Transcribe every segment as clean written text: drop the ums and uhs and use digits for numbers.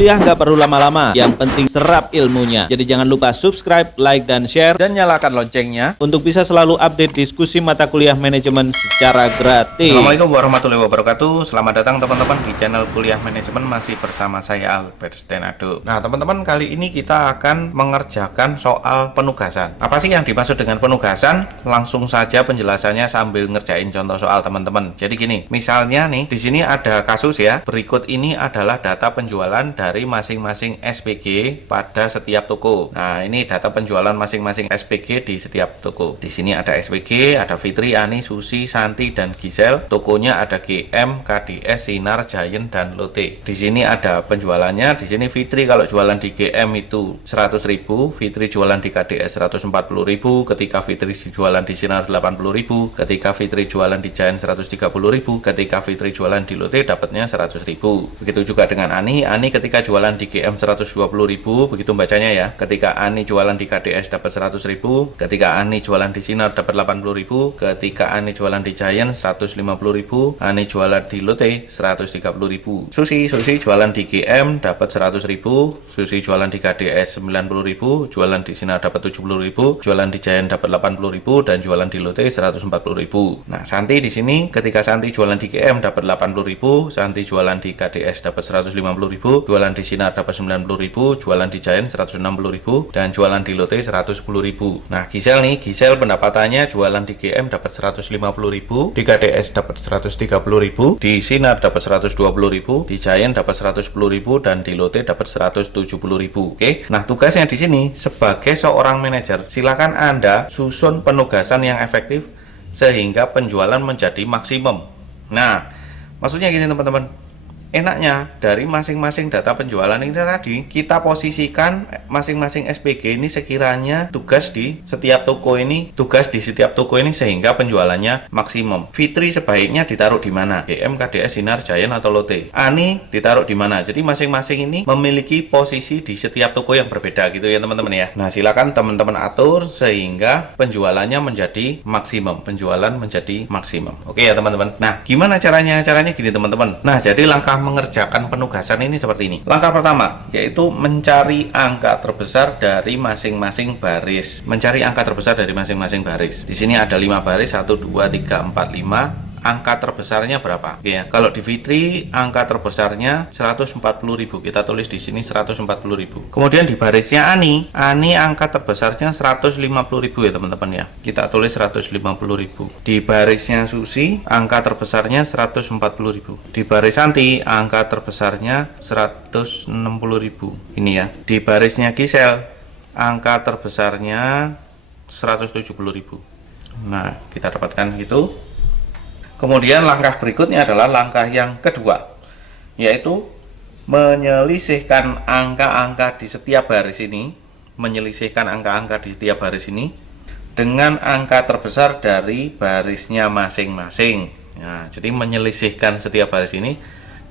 Kuliah nggak perlu lama-lama, yang penting serap ilmunya. Jadi jangan lupa subscribe, like, dan share, dan nyalakan loncengnya untuk bisa selalu update diskusi mata kuliah manajemen secara gratis. Assalamualaikum warahmatullahi wabarakatuh. Selamat datang teman-teman di channel Kuliah Manajemen, masih bersama saya Albert Stenado. Nah teman-teman, kali ini kita akan mengerjakan soal penugasan. Apa sih yang dimaksud dengan penugasan? Langsung saja penjelasannya sambil ngerjain contoh soal teman-teman. Jadi gini, misalnya nih di sini ada kasus ya. Berikut ini adalah data penjualan dari masing-masing SPG pada setiap toko. Nah, ini data penjualan masing-masing SPG di setiap toko. Di sini ada SPG, ada Fitri, Ani, Susi, Santi, dan Gisel. Tokonya ada GM, KDS, Sinar, Giant, dan Lotte. Di sini ada penjualannya. Di sini Fitri kalau jualan di GM itu 100.000, Fitri jualan di KDS 140.000, ketika Fitri jualan di Sinar 80.000, ketika Fitri jualan di Giant 130.000, ketika Fitri jualan di Lotte dapatnya 100.000. Begitu juga dengan Ani ketika jualan di GM 120.000, begitu bacanya ya. Ketika Ani jualan di KDS dapat 100.000, ketika Ani jualan di Sinar dapat 80.000, ketika Ani jualan di Giant 150.000, Ani jualan di Lotte 130.000. Susi jualan di GM dapat 100.000, Susi jualan di KDS 90.000, jualan di Sinar dapat 70.000, jualan di Giant dapat 80.000, dan jualan di Lotte 140.000. Nah, Santi di sini ketika Santi jualan di GM dapat 80.000, Santi jualan di KDS dapat 150.000, jualan di Sinar dapat 90.000, jualan di Giant 160.000, dan jualan di Lotte 110.000. Nah, Gisel pendapatannya jualan di GM dapat 150.000, di KDS dapat 130.000, di Sinar dapat 120.000, di Giant dapat 110.000, dan di Lotte dapat 170.000. Oke. Nah, tugasnya di sini sebagai seorang manajer, silakan Anda susun penugasan yang efektif sehingga penjualan menjadi maksimum. Nah, maksudnya gini teman-teman. Enaknya dari masing-masing data penjualan ini tadi kita posisikan masing-masing SPG ini sekiranya tugas di setiap toko ini, sehingga penjualannya maksimum. Fitri sebaiknya ditaruh di mana? GM, KDS, Sinar, Giant, atau Lotte. Ani ditaruh di mana? Jadi masing-masing ini memiliki posisi di setiap toko yang berbeda gitu ya teman-teman ya. Nah, silakan teman-teman atur sehingga penjualannya menjadi maksimum. Oke ya teman-teman. Nah, gimana caranya? Caranya gini teman-teman. Nah, jadi langkah mengerjakan penugasan ini seperti ini. Langkah pertama yaitu mencari angka terbesar dari masing-masing baris. Di sini ada 5 baris, 1 2 3 4 5. Angka terbesarnya berapa? Oke ya. Kalau di Fitri angka terbesarnya 140.000. Kita tulis di sini 140.000. Kemudian di barisnya Ani angka terbesarnya 150.000 ya teman-teman ya. Kita tulis 150.000. Di barisnya Susi angka terbesarnya 140.000. Di baris Santi angka terbesarnya 160.000. Ini ya. Di barisnya Gisel angka terbesarnya 170.000. Nah, kita dapatkan gitu. Kemudian langkah berikutnya adalah langkah yang kedua, yaitu menyisihkan angka-angka di setiap baris ini, dengan angka terbesar dari barisnya masing-masing. Nah, jadi menyisihkan setiap baris ini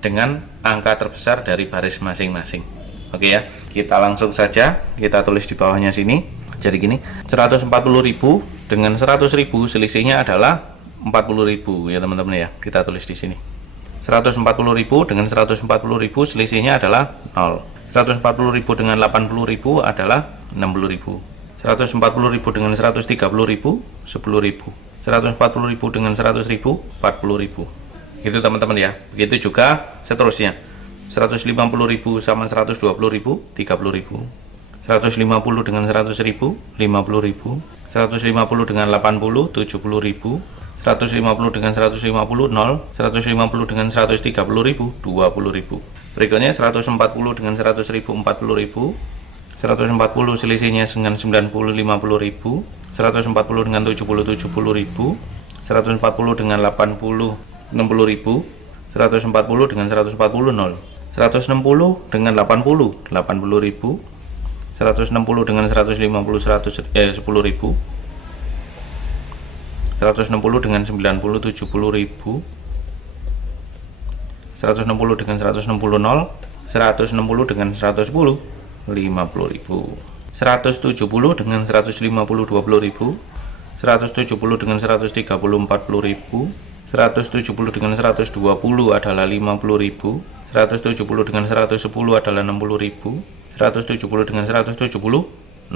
dengan angka terbesar dari baris masing-masing. Oke ya, kita langsung saja kita tulis di bawahnya sini. Jadi gini, 140.000 dengan 100.000 selisihnya adalah 40.000 ya teman-teman ya. Kita tulis di sini 140.000 dengan 140.000 selisihnya adalah 0. 140.000 dengan 80.000 adalah 60.000. 140.000 dengan 130.000 10.000. 140.000 dengan 100.000 40.000. Gitu teman-teman ya. Begitu juga seterusnya. 150.000 sama 120.000 30.000. 150 dengan 100.000 50.000. 150 dengan 80 70.000. 150 dengan 150 0, 150 dengan 130.000 20.000. Berikutnya 140 dengan 100.000 40.000, 140 selisihnya dengan 90 50.000, 140 dengan 70 70.000, 140 dengan 80 60.000, 140 dengan 140 0, 160 dengan 80 80.000, 160 dengan 150 10.000, 160 dengan 90 70.000, 160 dengan 160 0, 160 dengan 110 50.000, 170 dengan 150 20.000, 170 dengan 130 40.000, 170 dengan 120 adalah 50.000, 170 dengan 110 adalah 60.000. 170 dengan 170 0.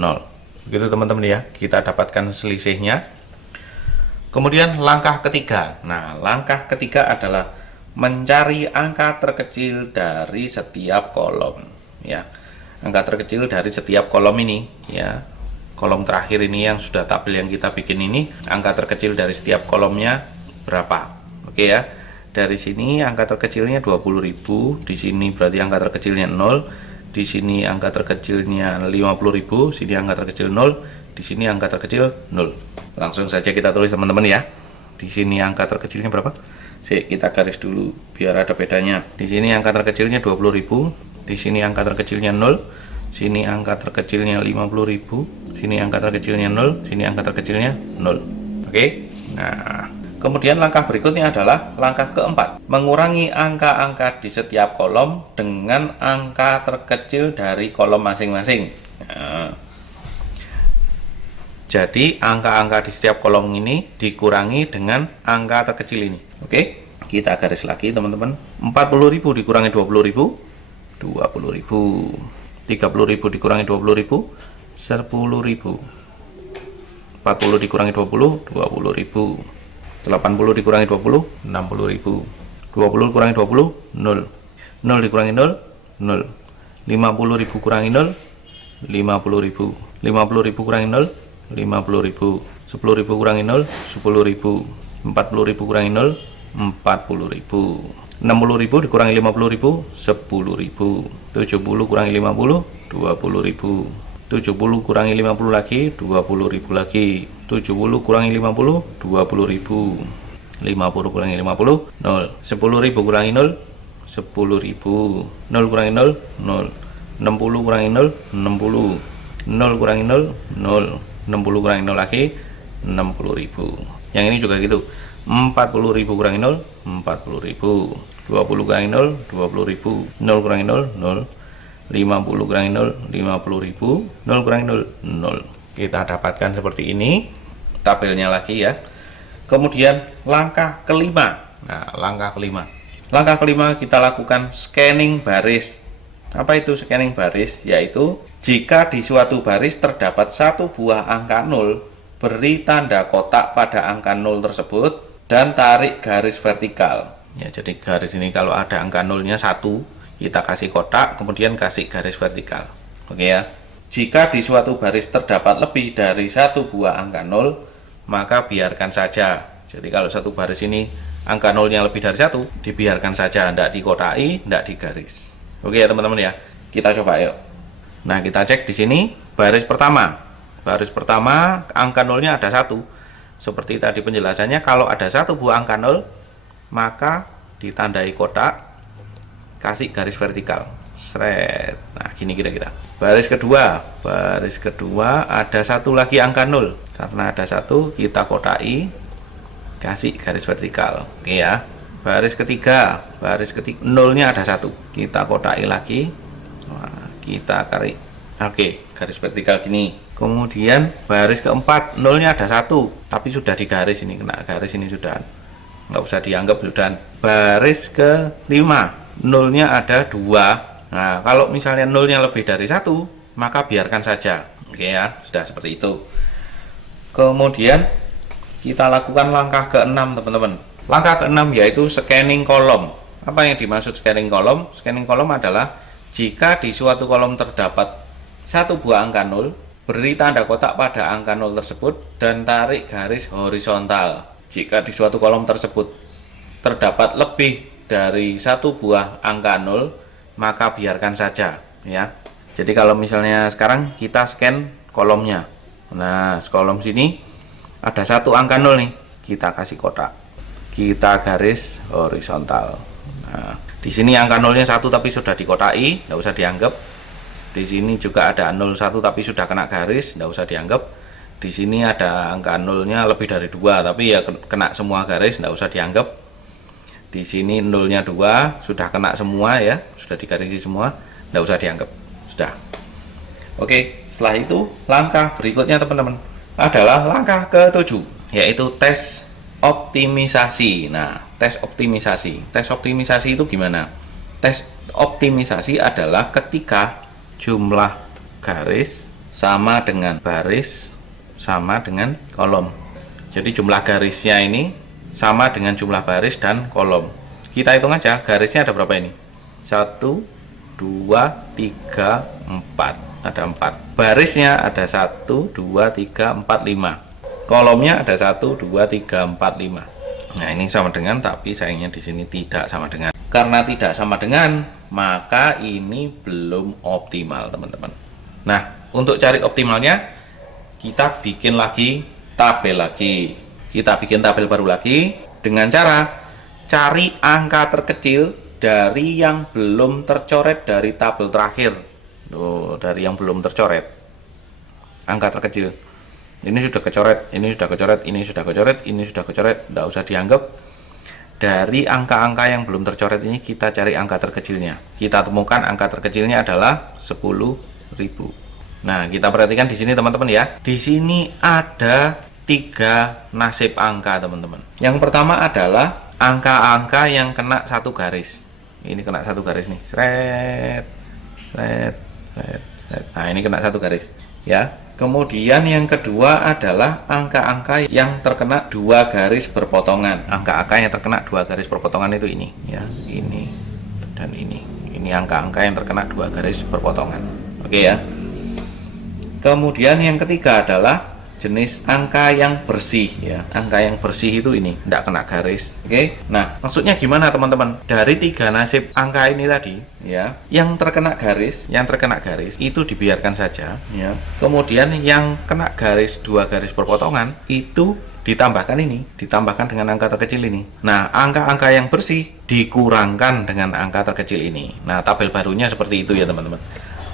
Begitu teman-teman ya, kita dapatkan selisihnya. Kemudian langkah ketiga. Nah, langkah ketiga adalah mencari angka terkecil dari setiap kolom ya. Angka terkecil dari setiap kolom ini ya. Kolom terakhir ini yang sudah tabel yang kita bikin ini, angka terkecil dari setiap kolomnya berapa? Oke ya. Dari sini angka terkecilnya 20.000, di sini berarti angka terkecilnya 0. Di sini angka terkecilnya 50.000, sini angka terkecil 0, di sini angka terkecil 0. Langsung saja kita tulis teman-teman ya. Di sini angka terkecilnya berapa? Kita garis dulu biar ada bedanya. Di sini angka terkecilnya 20.000, di sini angka terkecilnya 0, sini angka terkecilnya 50.000, sini angka terkecilnya 0, sini angka terkecilnya 0. Oke. Nah, kemudian langkah berikutnya adalah langkah keempat, mengurangi angka-angka di setiap kolom dengan angka terkecil dari kolom masing-masing. Nah, jadi angka-angka di setiap kolom ini dikurangi dengan angka terkecil ini. Oke, kita garis lagi teman-teman. 40.000 dikurangi 20.000, 20.000. 30.000 dikurangi 20.000, 10.000. 40 dikurangi 20, 20.000. 80 dikurangi 20, 60.000. 20 dikurangi 20, 0. 0 dikurangi 0, 0. 50.000 kurangi 0, 50.000. 50.000 kurangi 0, 50.000. 10.000 kurangi 0, 10.000. 40.000 kurangi 0, 40.000. 60.000 dikurangi 50.000, 10.000. 70 kurangi 50, 20.000. 70 kurangi 50 lagi, 20.000 lagi. 70 kurangi 50, 20.000. 50 kurangi 50, 0. 10.000 kurangi 0, 10.000. 0 kurangi 0, 0. 60 kurangi 0, 60. 0 kurangi 0, 0. 60 kurangi 0 lagi, 60.000. Yang ini juga gitu. 40.000 kurangi 0, 40.000. 20 kurangi 0, 20.000. 0 kurangi 0, 0. 50 kurangi 0, 50.000. 0 kurangi 0, 0. Kita dapatkan seperti ini tabelnya lagi ya. Kemudian langkah kelima. Nah, langkah kelima kita lakukan scanning baris. Apa itu scanning baris? Yaitu jika di suatu baris terdapat satu buah angka 0, beri tanda kotak pada angka 0 tersebut dan tarik garis vertikal. Ya, jadi garis ini kalau ada angka 0-nya 1, kita kasih kotak, kemudian kasih garis vertikal. Oke ya. Jika di suatu baris terdapat lebih dari satu buah angka 0, maka biarkan saja. Jadi kalau satu baris ini angka 0-nya lebih dari 1, dibiarkan saja, tidak dikotai, tidak digaris. Oke ya teman-teman ya. Kita coba yuk. Nah, kita cek di sini baris pertama. Baris pertama angka 0-nya ada 1. Seperti tadi penjelasannya, kalau ada satu buah angka 0, maka ditandai kotak, kasih garis vertikal. Sret. Nah, gini kira-kira. Baris kedua ada satu lagi angka 0. Karena ada 1, kita kotai, kasih garis vertikal. Oke ya. Baris ketiga 0-nya ada 1. Kita kotai lagi. Nah, kita tarik. Oke, garis vertikal gini. Kemudian baris keempat 0-nya ada 1, tapi sudah digaris ini, kena garis ini sudah. Nggak usah dianggap sudah. Baris kelima 0-nya ada 2. Nah, kalau misalnya 0-nya lebih dari 1, maka biarkan saja. Oke ya, sudah seperti itu. Kemudian kita lakukan langkah ke-6 teman-teman. Langkah ke-6 yaitu scanning kolom. Apa yang dimaksud scanning kolom? Scanning kolom adalah jika di suatu kolom terdapat satu buah angka 0, beri tanda kotak pada angka 0 tersebut dan tarik garis horizontal. Jika di suatu kolom tersebut terdapat lebih dari satu buah angka 0, maka biarkan saja ya. Jadi kalau misalnya sekarang kita scan kolomnya. Nah, kolom sini ada satu angka 0 nih. Kita kasih kotak. Kita garis horizontal. Nah, di sini angka 0-nya 1 tapi sudah dikotai, tidak usah dianggap. Di sini juga ada 01 tapi sudah kena garis, tidak usah dianggap. Di sini ada angka 0-nya lebih dari 2 tapi ya kena semua garis, tidak usah dianggap. Di sini 0-nya 2 sudah kena semua ya, sudah digarisi semua, tidak usah dianggap. Sudah. Oke, setelah itu langkah berikutnya teman-teman adalah langkah ke-7, yaitu tes optimisasi. Nah, tes optimisasi itu gimana? Tes optimisasi adalah ketika jumlah garis sama dengan baris sama dengan kolom. Jadi jumlah garisnya ini sama dengan jumlah baris dan kolom. Kita hitung aja, garisnya ada berapa ini? 1, 2, 3, 4. Ada 4. Barisnya ada 1, 2, 3, 4, 5. Kolomnya ada 1, 2, 3, 4, 5. Nah, ini sama dengan, tapi sayangnya di sini tidak sama dengan. Karena tidak sama dengan, maka ini belum optimal, teman-teman. Nah, untuk cari optimalnya, kita bikin lagi tabel lagi. Kita bikin tabel baru lagi dengan cara cari angka terkecil dari yang belum tercoret dari tabel terakhir. Dari yang belum tercoret. Angka terkecil. Ini sudah kecoret, ini sudah kecoret, ini sudah kecoret, ini sudah kecoret. Tidak usah dianggap. Dari angka-angka yang belum tercoret ini kita cari angka terkecilnya. Kita temukan angka terkecilnya adalah 10.000. Nah, kita perhatikan di sini teman-teman ya. Di sini ada 3 nasib angka, teman-teman. Yang pertama adalah angka-angka yang kena satu garis. Ini kena satu garis nih. Sret, sret, sret, sret. Nah, ini kena satu garis ya. Kemudian yang kedua adalah angka-angka yang terkena 2 garis berpotongan. Angka-angka yang terkena 2 garis berpotongan itu ini ya, ini dan ini. Ini angka-angka yang terkena 2 garis berpotongan. Oke ya. Kemudian yang ketiga adalah jenis angka yang bersih ya. Angka yang bersih itu ini, tidak kena garis. Oke. Nah, maksudnya gimana teman-teman? Dari 3 nasib angka ini tadi ya, yang terkena garis itu dibiarkan saja ya. Kemudian yang kena garis 2 garis berpotongan itu ditambahkan dengan angka terkecil ini. Nah, angka-angka yang bersih dikurangkan dengan angka terkecil ini. Nah, tabel barunya seperti itu ya, teman-teman.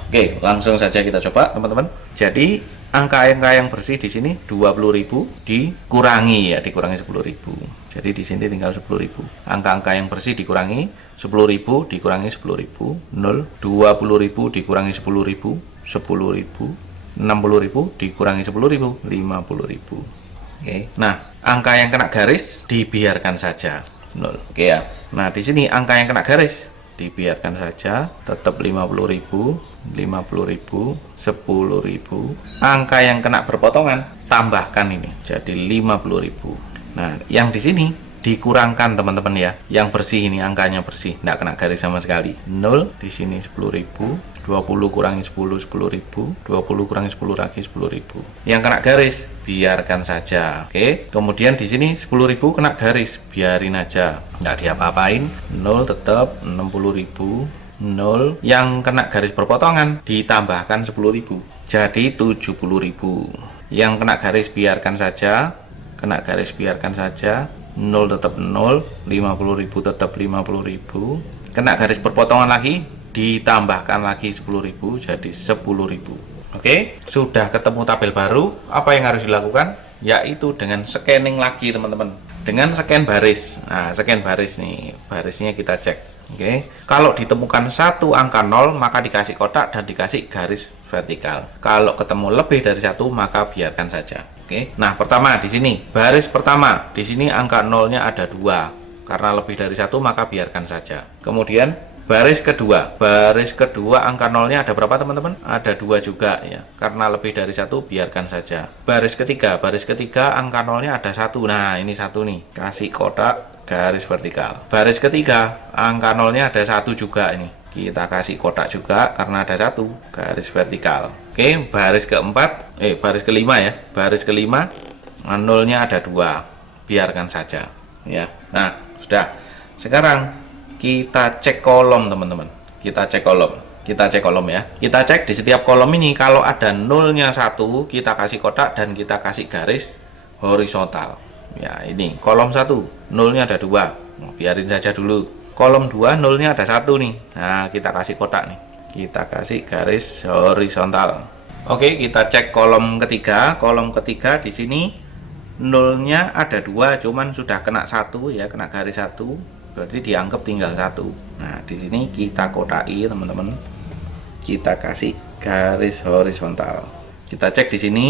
Oke, langsung saja kita coba, teman-teman. Jadi angka-angka yang bersih di sini 20.000 dikurangi 10.000. Jadi di sini tinggal 10.000. Angka-angka yang bersih dikurangi 10.000 dikurangi 10.000, 0, 20.000 dikurangi 10.000, 10.000, 60.000 dikurangi 10.000, 50.000. Oke. Nah, angka yang kena garis dibiarkan saja 0. Oke ya. Nah, di sini angka yang kena garis dibiarkan saja, tetap 50.000, 50.000, 10.000. Angka yang kena berpotongan tambahkan ini jadi 50.000. Nah, yang di sini dikurangkan teman-teman ya. Yang bersih ini angkanya bersih, tidak kena garis sama sekali. 0 di sini 10.000, 20 kurangi 10, 10.000, 20 kurangi 10 lagi 10.000. Yang kena garis biarkan saja. Oke. Kemudian di sini 10.000 kena garis, biarin aja, nggak diapa-apain. 0 tetap 60.000. 0 yang kena garis berpotongan ditambahkan 10.000 jadi 70.000. Yang kena garis biarkan saja, 0 tetap 0, 50.000 tetap 50.000. Kena garis berpotongan lagi ditambahkan lagi 10.000 jadi 10.000. Oke, sudah ketemu tabel baru. Apa yang harus dilakukan? Yaitu dengan scanning lagi, teman-teman. Dengan scan baris. Nah, scan baris nih, barisnya kita cek. Oke, kalau ditemukan satu angka 0 maka dikasih kotak dan dikasih garis vertikal. Kalau ketemu lebih dari 1 maka biarkan saja. Oke. Nah, pertama di sini baris pertama, di sini angka 0-nya ada 2. Karena lebih dari 1 maka biarkan saja. Kemudian baris kedua angka 0-nya ada berapa, teman-teman? Ada 2 juga ya. Karena lebih dari 1 biarkan saja. Baris ketiga angka 0-nya ada 1. Nah, ini 1 nih. Kasih kotak garis vertikal. Baris ketiga angka 0-nya ada 1 juga ini. Kita kasih kotak juga karena ada 1 garis vertikal. Oke, baris kelima ya. Baris kelima 0-nya ada 2. Biarkan saja ya. Nah, sudah. Sekarang kita cek kolom, teman-teman. Kita cek kolom ya. Kita cek di setiap kolom ini kalau ada 0-nya 1, kita kasih kotak dan kita kasih garis horizontal. Ya, ini kolom 1, 0-nya ada 2. Biarin saja dulu. Kolom 2, 0-nya ada 1 nih. Nah, kita kasih kotak nih. Kita kasih garis horizontal. Oke, kita cek kolom ketiga. Kolom ketiga di sini 0-nya ada 2, cuman sudah kena 1 ya, kena garis 1. Berarti dianggap tinggal 1. Nah, di sini kita kotaki, teman-teman. Kita kasih garis horizontal. Kita cek di sini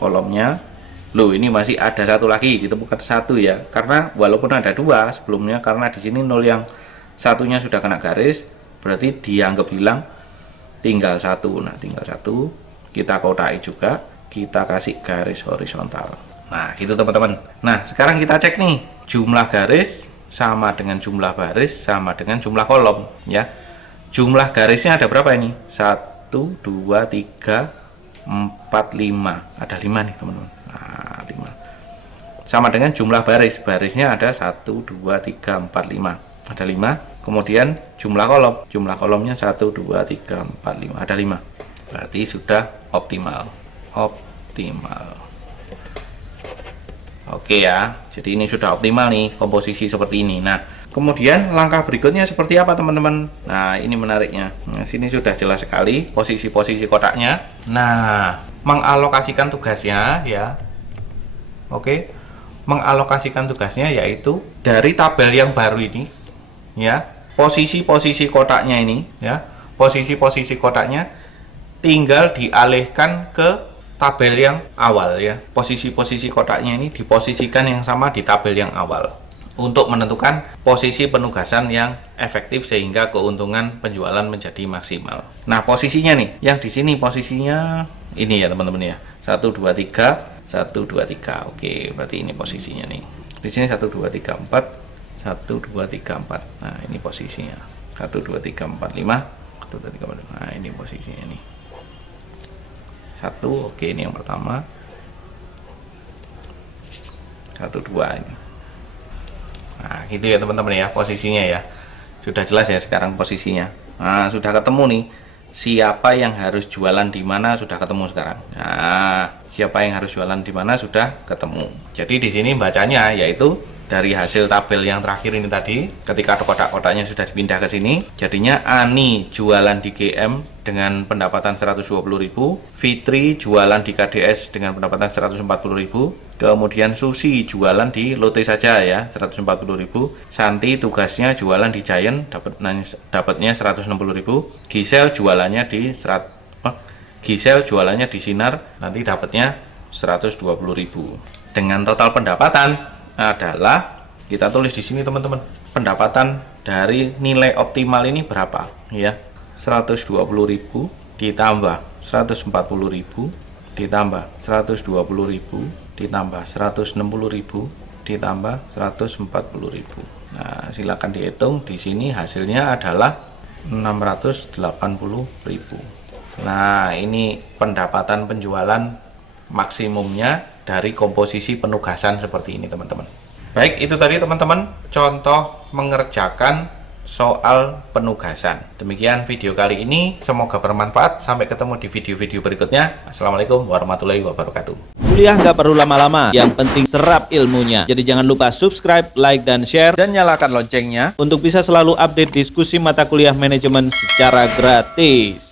kolomnya. Loh, ini masih ada 1 lagi, ditemukan 1 ya. Karena walaupun ada 2 sebelumnya, karena di sini 0 yang satunya sudah kena garis, berarti dianggap hilang, tinggal satu. Nah, tinggal satu, kita kotaki juga, kita kasih garis horizontal. Nah, gitu teman-teman. Nah, sekarang kita cek nih, jumlah garis sama dengan jumlah baris sama dengan jumlah kolom ya. Jumlah garisnya ada berapa ini? 1, 2, 3, 4, 5. Ada 5 nih teman-teman. Nah, 5. Sama dengan jumlah baris. Barisnya ada 1, 2, 3, 4, 5. Ada 5. Kemudian jumlah kolom. Jumlah kolomnya 1, 2, 3, 4, 5. Ada 5. Berarti sudah optimal. Oke ya, jadi ini sudah optimal nih komposisi seperti ini. Nah, kemudian langkah berikutnya seperti apa teman-teman? Nah, ini menariknya. Nah, sini sudah jelas sekali posisi-posisi kotaknya. Nah, mengalokasikan tugasnya ya. Oke, mengalokasikan tugasnya yaitu dari tabel yang baru ini ya. Posisi-posisi kotaknya ini ya. Posisi-posisi kotaknya tinggal dialihkan ke tabel yang awal ya. Posisi-posisi kotaknya ini diposisikan yang sama di tabel yang awal untuk menentukan posisi penugasan yang efektif sehingga keuntungan penjualan menjadi maksimal. Nah, posisinya nih, yang di sini posisinya ini ya teman-teman ya. 1 2 3 1 2 3. Oke, berarti ini posisinya nih. Di sini 1 2 3 4 1 2 3 4. Nah, ini posisinya. 1 2 3 4 5 1 2 3 4. Nah, ini posisinya nih. 1, oke, ini yang pertama. 1 2 ini. Nah, gitu ya teman-teman ya posisinya ya. Sudah jelas ya sekarang posisinya. Nah, sudah ketemu nih siapa yang harus jualan di mana, sudah ketemu sekarang. Nah, siapa yang harus jualan di mana sudah ketemu. Jadi di sini bacanya yaitu dari hasil tabel yang terakhir ini tadi, ketika kotak-kotaknya sudah dipindah ke sini, jadinya Ani jualan di GM dengan pendapatan 120.000, Fitri jualan di KDS dengan pendapatan 140.000, kemudian Susi jualan di Lotte saja ya 140.000, Santi tugasnya jualan di Giant dapatnya 160.000, Gisel jualannya di Sinar nanti dapatnya 120.000. Dengan total pendapatan adalah kita tulis di sini teman-teman, pendapatan dari nilai optimal ini berapa ya. 120.000 ditambah 140.000 ditambah 120.000 ditambah 160.000 ditambah 140.000. Nah, silakan dihitung. Di sini hasilnya adalah 680.000. Nah, ini pendapatan penjualan maksimumnya dari komposisi penugasan seperti ini teman-teman. Baik, itu tadi teman-teman contoh mengerjakan soal penugasan. Demikian video kali ini, semoga bermanfaat. Sampai ketemu di video-video berikutnya. Assalamualaikum warahmatullahi wabarakatuh. Kuliah nggak perlu lama-lama, yang penting serap ilmunya. Jadi jangan lupa subscribe, like, dan share, dan nyalakan loncengnya untuk bisa selalu update diskusi mata kuliah manajemen secara gratis.